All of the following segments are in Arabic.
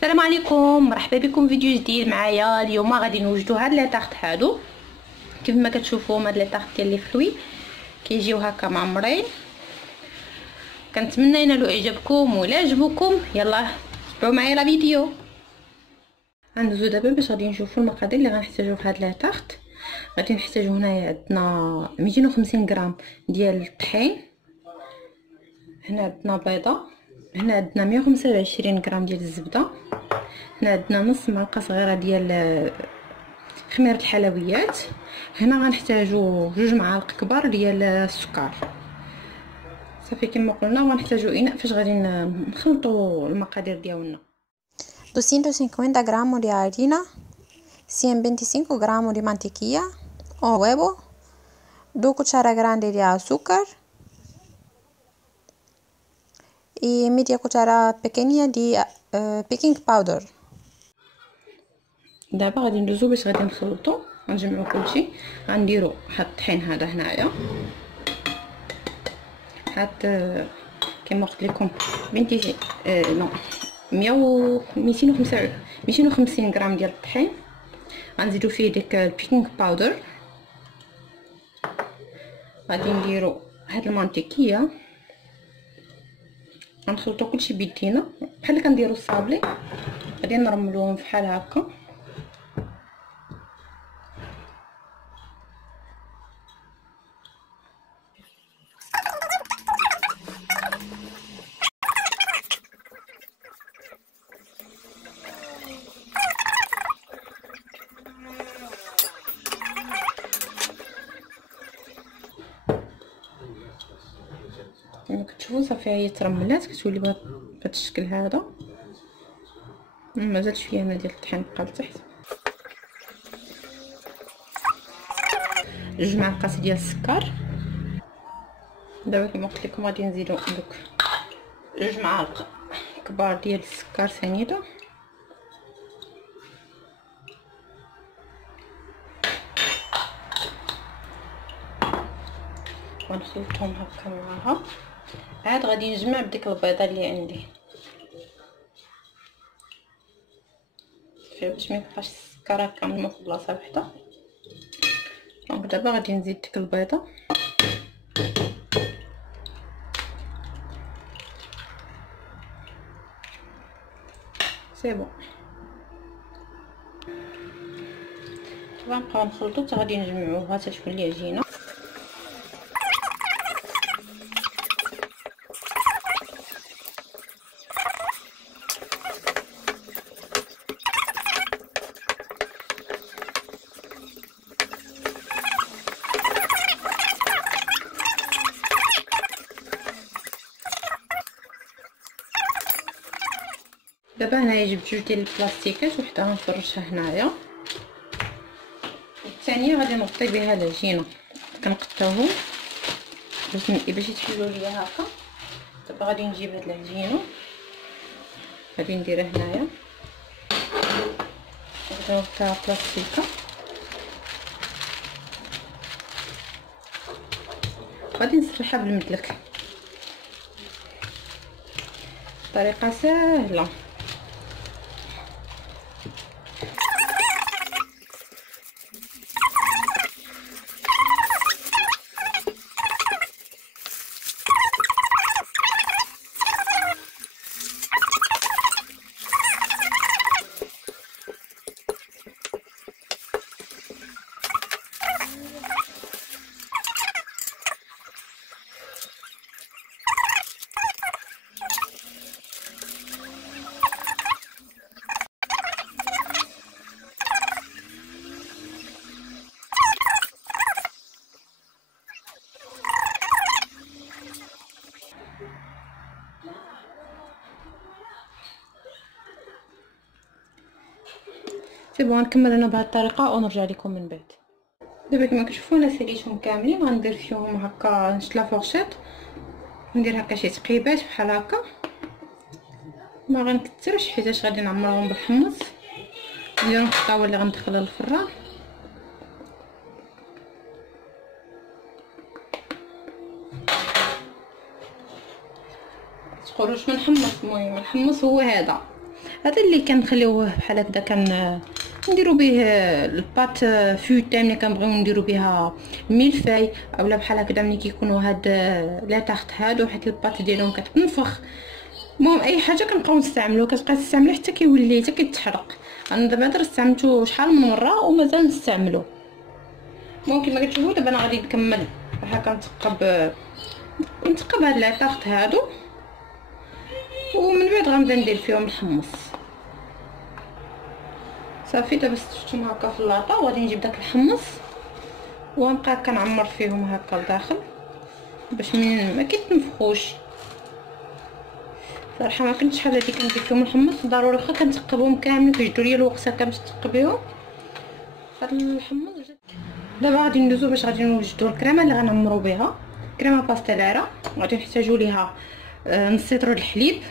السلام عليكم، مرحبا بكم فيديو جديد معايا. اليوم غادي نوجدوا هاد لي طارت هادو. كيف ما كتشوفوا هاد لي طارت ديال لي فروي كيجيو هكا معمرين. كنتمنى ينالوا اعجابكم ولا عجبوكم. يلا تبعوا معايا لا فيديو. غندوزو دابا باش غادي نشوفوا المقادير اللي غنحتاجو في هاد لي طارت. غادي نحتاجو هنايا عندنا 250 غرام ديال الطحين، هنا عندنا بيضه، هنا عندنا 125 غرام ديال الزبده، هنا عندنا نص معلقه صغيره ديال خميره الحلويات، هنا غنحتاجو 2 معالق كبار ديال السكر. صافي كما قلنا غنحتاجو اناء فاش غادي نخلطوا المقادير ديالنا. 250 gramos de harina, 125 gramos de mantequilla, un huevo, 2 cucharas grandes de azúcar y media cuchara pequeña de baking powder. دابا غادي ندوزو باش غادي نخلطو، غنجمعو كلشي. غنديرو هاد الطحين هذا هنايا، هاد كما قلت لكم 250 غرام ديال الطحين. غنزيدو فيه ديك البيكينغ باودر، غادي نديرو هاد المانتيكيه، غنخلطو كلشي بيدينا بحال اللي كنديرو الصابلي. غادي نرملوهم بحال هكا. كما كتشوفوا صافي هي ترملات، كتولي بهذا الشكل هذا. مازال شويه هنا ديال الطحين بقى لتحت. 2 معالق ديال السكر. دابا كما قلت لكم غادي نزيدو دوك 2 معالق كبار ديال السكر سنيده. ونخلطهم هكا معاها. عاد غادي نجمع بديك البيضه اللي عندي باش ما يبقاش السكر هكا ملموم في بلاصه وحده. دونك دابا غادي نزيد ديك البيضه. سي بون. غنبقاو نخلطو حتى غادي نجمعوها حتى تكون لي عجينه. دابا هنايا جبت 2 ديال البلاستيكات، وحده غنفرشها هنايا، الثانيه غادي نغطي بها العجينه. كنقطعوهم باش يتحلوا ليا هكا. دابا غادي نجيب هاد العجينه، غادي نديرها هنايا، غادي نغطيها بلاستيكه، غادي نسرحها بالمدلك. طريقه سهله. سيبون نكمل انا بهذه الطريقه ونرجع لكم من بعد. دابا كما كتشوفوا انا ساليتهم كاملين. غندير فيهم هكا نشد لا فورشيط، ندير هكا شي تقيبات بحال هكا. ما غنكثرش حيتاش غادي نعمرهم بالحمص. نديرهم في الطاوله اللي غندخلها للفران. تقولوش من حمص، المهم الحمص هو هذا. هذا اللي كنخليوه بحال هكذا، نديرو به الباط فوتي ملي كنبغيو نديرو بها ميلفاي، اولا بحال هكذا ملي كيكونوا هاد لا تحت هادو حيت الباط ديالهم كتنفخ. المهم اي حاجه كنبقاو نستعملوه، كتبقى تستعمليه حتى كيولي حتى كيتحرق. انا دابا استعملته شحال من مره ومازال نستعملو. المهم كما كتشوفوا دابا انا غادي نكمل هكا نتقب هاد لا تحت هادو، ومن بعد غنبدا ندير فيهم الحمص. صافي دابا شفتهم هكا في اللاطه، وغادي نجيب داك الحمص ونبقى كنعمر فيهم هكا لداخل باش ما كيتنفخوش. صراحه ما كنتش شحال هادي كندير فيهم الحمص، ضروري واخا كنتقبهم كاملين كيجدوا ليا الوقت هكا باش نتقبيهم هاد الحمص. دابا غادي ندوزو باش غادي نوجدو الكريمه اللي غنعمرو بها، كريمه باستيليرا. غادي نحتاجو ليها نص لتر الحليب،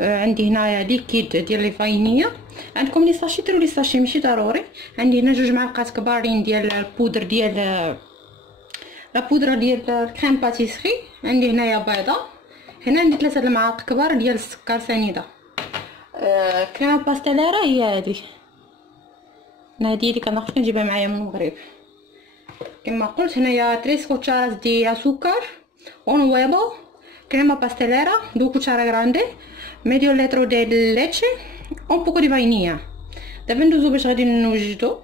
عندي هنايا ليكيد ديال لي فانيليا، عندكم لي ساشي ديروا لي ساشي ماشي ضروري. عندي هنا 2 معالق كبارين ديال البودر ديال لا بودره ديال الكريم باتيسري. عندي هنايا بيضه، هنا عندي 3 المعالق كبار ديال السكر سنيده. كريمه باستيليرا هي هذه اللي كناخذ كنجيبها معايا من المغرب. كما قلت هنايا 3 cucharadas دي azúcar، un huevo، crema pastelera 2 cucharadas grande، medio litro de leche، un poco de vainilla. دابا ندوزو باش غادي نوجدو.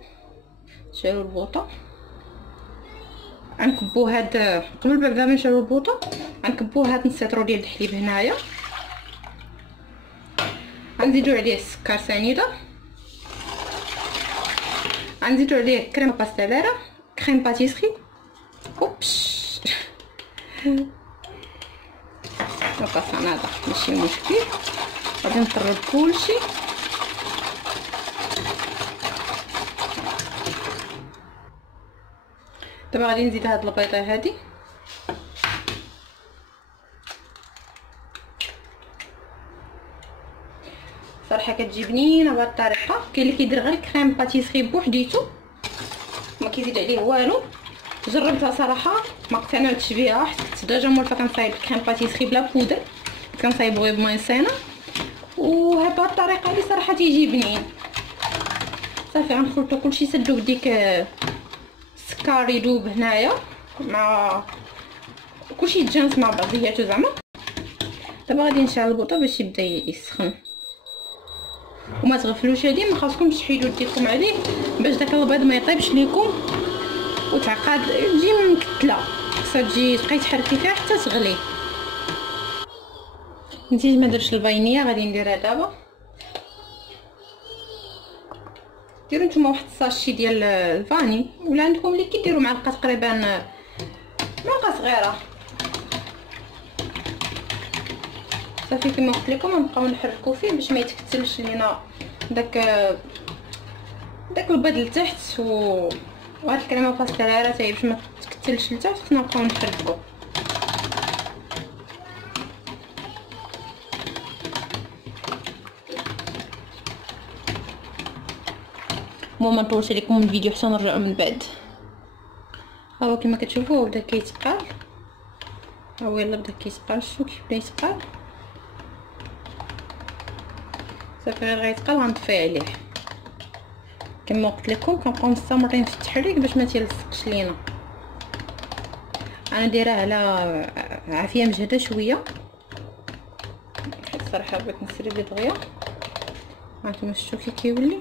شالو البوطه، غنكبو هاد قبل ما نشالو البوطه غنكبو هاد نص لتر ديال الحليب هنايا، غنزيدو عليه السكر سنيده، غنزيدو عليه كريمه باستيليرا، كريم باتيسري. اوبش هكا صنادة ماشي مشكل. غادي نطرب كلشي. دابا غادي نزيد هاد البيضه هادي، صراحه كتجي بنينه بهاد الطريقه. كاين اللي كيدير غير كريم باتيسري بوحديتو ما كيزيد عليه والو. جربتها صراحه ما اقتنعتش بها، حيت ديجا مولفه كنصايب كريم باتيسري بلا بودر، كنصايبو غير بمايسينا، وهاد الطريقه هادي صراحه تيجي بنين. صافي غنخلطو كلشي سدو بديك السكر يذوب هنايا مع كلشي يتجانس مع بعضياتو زعما. دابا غادي نشعل البوطه باش يبدا يسخن، وما تغفلوش هادي، ما خاصكمش تحيدوا يديكم عليه باش داك البيض ما يطيبش ليكم وتعقد تجي مكتله. خاصها تجي تبقاي تحركي فيها حتى تغلي. نسيت ما درتش الفانيليا، غادي نديرها دابا. ديروا نتوما واحد الساشي ديال الفاني، ولا عندكم اللي كيديروا معلقه تقريبا معلقه صغيره. صافي كما قلت لكم غنبقاو نحركوا فيه باش ما يتكتلش لينا داك البيض لتحت، وهاد الكريمه باستيليرا حتى باش ما تكتلش لتحت خصنا نبقاو نحركوا. ما نطولش عليكم الفيديو حتى نرجعوا من بعد. ها هو كما كتشوفوا هو بدا كيتقال، ها هو يلا بدا كيتقال. شوفوا كيف بدا يتقال. صافي غير غيتقال غنطفي عليه. كما قلت لكم كنبقاو مستمرين في التحريك باش ما تيلصقش لينا. انا دايره على عافيه مجهده شويه، الصراحه بغيت نسري ليه دغيا. هانتوما شفتوا كي كيولي.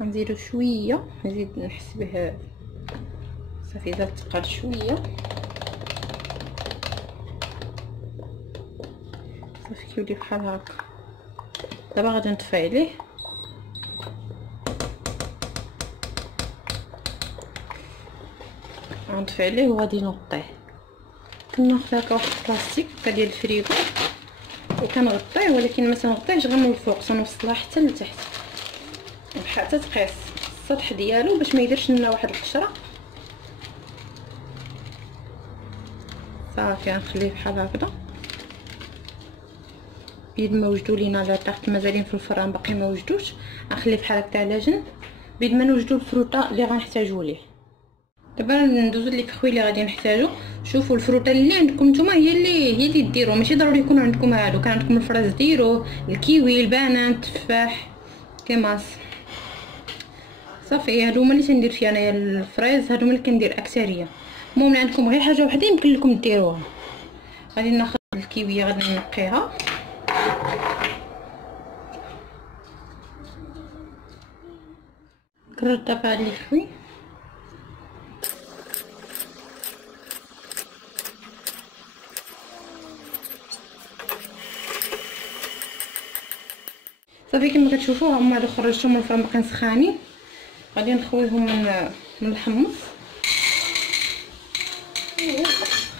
غنزيدو شويه، نزيد نحس به. صافي زاد تقاد شويه. صافي كيولي بحال هكا. دابا غادي نطفي عليه. غنطفي عليه وغادي نغطيه. كناخذ هكا واحد البلاستيك ديال الفريغو وكنغطيه، ولكن ما تنغطيهش غير من الفوق، تنوصلها حتى لتحت حتى تقيس السطح ديالو باش ما يديرش لنا واحد القشره. صافي غنخليه بحال هكذا. بيد ما وجدوا لينا لا تحت مازالين في الفران باقي ما وجدوش، غنخليه بحال هكا على جنب بيد ما نوجدوا الفروطه اللي غنحتاجو ليه. دابا ندوزو لي فخوي اللي غادي نحتاجو. شوفوا الفروته اللي عندكم نتوما هي اللي ديروه، ماشي ضروري يكون عندكم هادو. كان عندكم الفراز ديروه، الكيوي، البنان، التفاح، كيماس. صافي هادو هما اللي تندير فيها انايا. الفريز هادو هما اللي كندير اكثريه. المهم عندكم غير حاجه وحده يمكن لكم ديروها. غادي ناخذ الكيويه غادي نقيها، كررتها في هاد لي فخوي. صافي كما كتشوفوا هما هادو خرجتهم من الفرن باقيين سخانين. غادي نخويهم من الحمص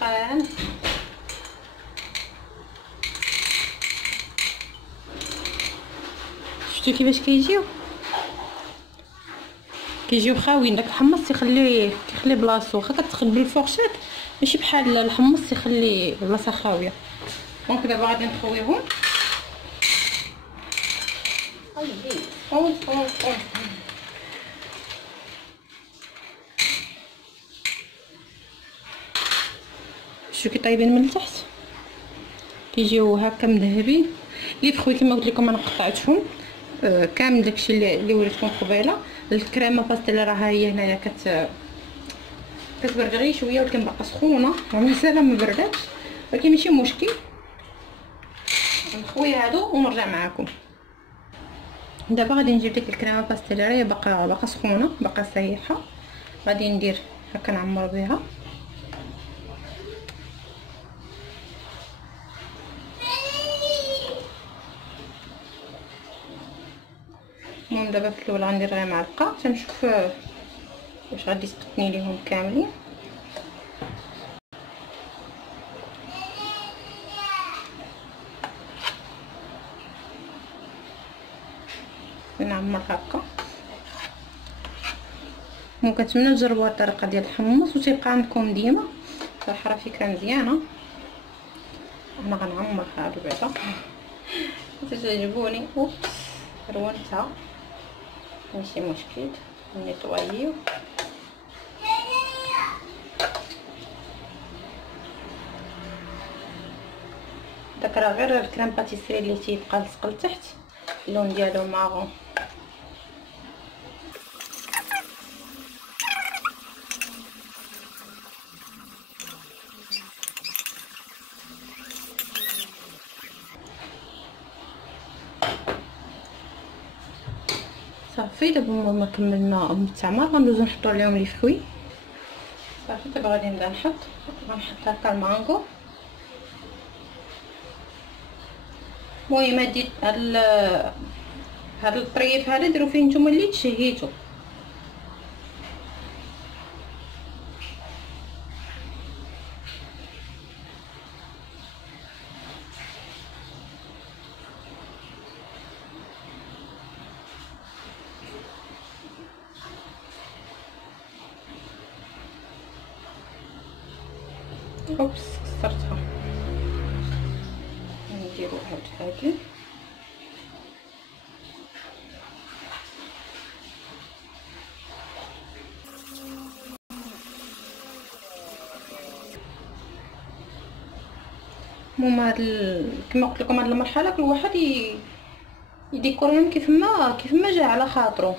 سخان. شفتوا كيفاش كيجيو خاويين. داك الحمص تيخلي بلاصتو، واخا كتخدم بالفورشيط ماشي بحال الحمص تيخلي بلاصه خاويه. دونك دابا غادي نخويهم. شوفوا كي طايبين من التحت كيجيو هكا مذهبين. لي فخوي كما قلت لكم انا قطعتهم كامل داكشي اللي وريتكم قبيله. الكريمه باستيل راها هي هنايا كتبرد غير شويه، ولكن باقا سخونه مازال ما برداتش، ولكن ماشي مشكل. نخوي هادو ونرجع معكم. دابا غادي نجيب ديك الكريمه باستيل راهي باقا سخونه باقا سايحه. غادي ندير هكا نعمر بها. المهم دابا في الاول غندير غير معلقه تنشوف واش غادي يسقطني ليهم كاملين. نعمر هكا. ممكن كنتمنى تجربوا هاد الطريقه ديال الحمص وتيبقى عندكم ديما، صراحه راه فكره مزيانه. انا غنعمر هادو بعدا تعجبوني. اوبس رونتها ماشي مشكل، نيطوايو. داك راه غير الكريم باتيسري اللي تيبقى لصق لتحت، اللون ديالو مارون. صافي دابا ما كملنا التعمر. غندوزو نحطو عليهم لي فخوي. صافي دابا غادي نبدا نحط هكا المانغو. المهم هاد الطريف هذا ديروا فيه نتوما اللي تشهيتو. اوبس كسرتها. نديرو هادي المهم كما قلت لكم هاد المرحله كل واحد يديكورهم كيف ما جا على خاطرو.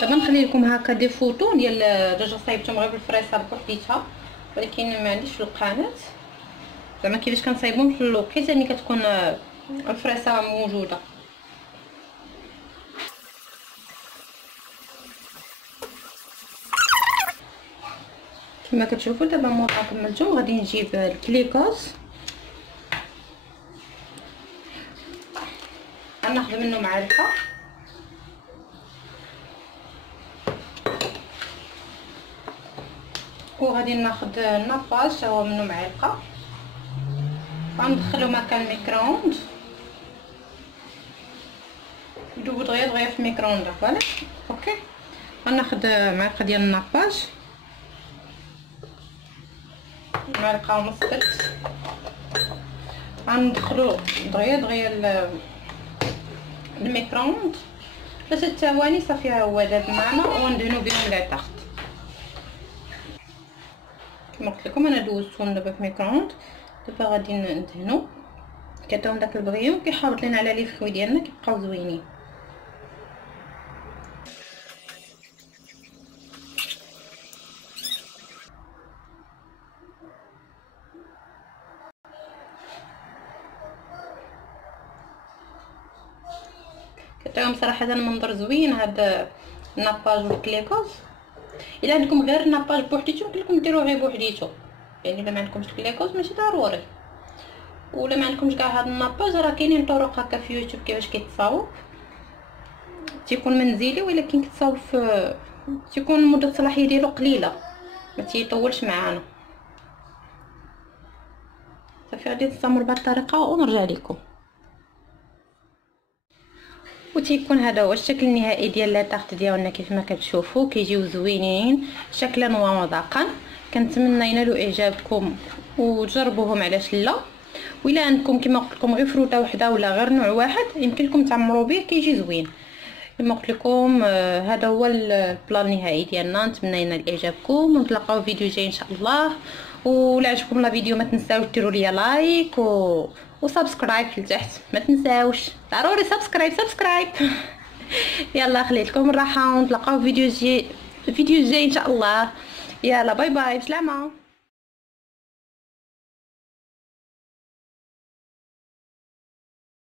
دابا نخلي لكم هكا دي فوطو ديال ديجا صايبتهم غير بالفريسه بوحديتها، ولكن ما عنديش في القناه زعما كيفاش كنصايبهم في الوقيته ملي كتكون الفريسه موجوده. كما كتشوفوا دابا مور ما كملتهم غادي نجيب الكليكوس غناخذ منه معلقه وغادي ناخذ الناباج هو منه معلقه غندخلو مكان الميكرووند يذوب دغيا في الميكرووند. فوالا اوكي. غناخذ معلقه ديال الناباج معلقه ونص. غندخلو دغيا الميكرووند باش 3 ثواني صافي. ها هو داب معنا وندهنو بهم لا تحت. كما قلت لكم انا دوزتهم دابا في ميكرووند. دابا غادي ندهنو كيعطيهم داك البغيون كيحافظ لنا على لي فخوي ديالنا كيبقاو زوينين. كتعطيهم صراحه المنظر زوين هاد الناباج والكليكوز. الا عندكم غير الناباج بوحديتو يمكن لكم ديروه غير بوحديتو، يعني الا ما عندكمش الكليكوز ماشي ضروري. ولا ما عندكمش كاع هاد الناباج راه كاينين طرق هكا في يوتيوب كيفاش كيتصاوب، تيكون منزلي ولكن كيتصاوب في تيكون مده الصلاحيه ديالو قليله ما تيطولش معانا. صافي غادي نستمر بهذه الطريقه ونرجع لكم. وتيكون هذا هو الشكل النهائي ديال لا طارت ديالنا كيف ما كتشوفوا كيجيو زوينين شكلا ومذاقا. كنتمنى ينالوا اعجابكم وتجربوهم علاش لا. وإلا عندكم كما قلت لكم غير فروته وحده ولا غير نوع واحد يمكن لكم تعمروا به كيجي زوين. كما قلت لكم هذا هو البلان النهائي ديالنا. نتمنى ينال اعجابكم ونتلاقاو في فيديو جاي ان شاء الله. ولا عجبكم لا فيديو ما تنساوش ديروا لي لايك وسبسكرايب لتحت. ما تنساوش ضروري سبسكرايب. يلا خليت لكم الراحه ونتلاقاو في فيديو جاي ان شاء الله. يلا باي باي بسلامه.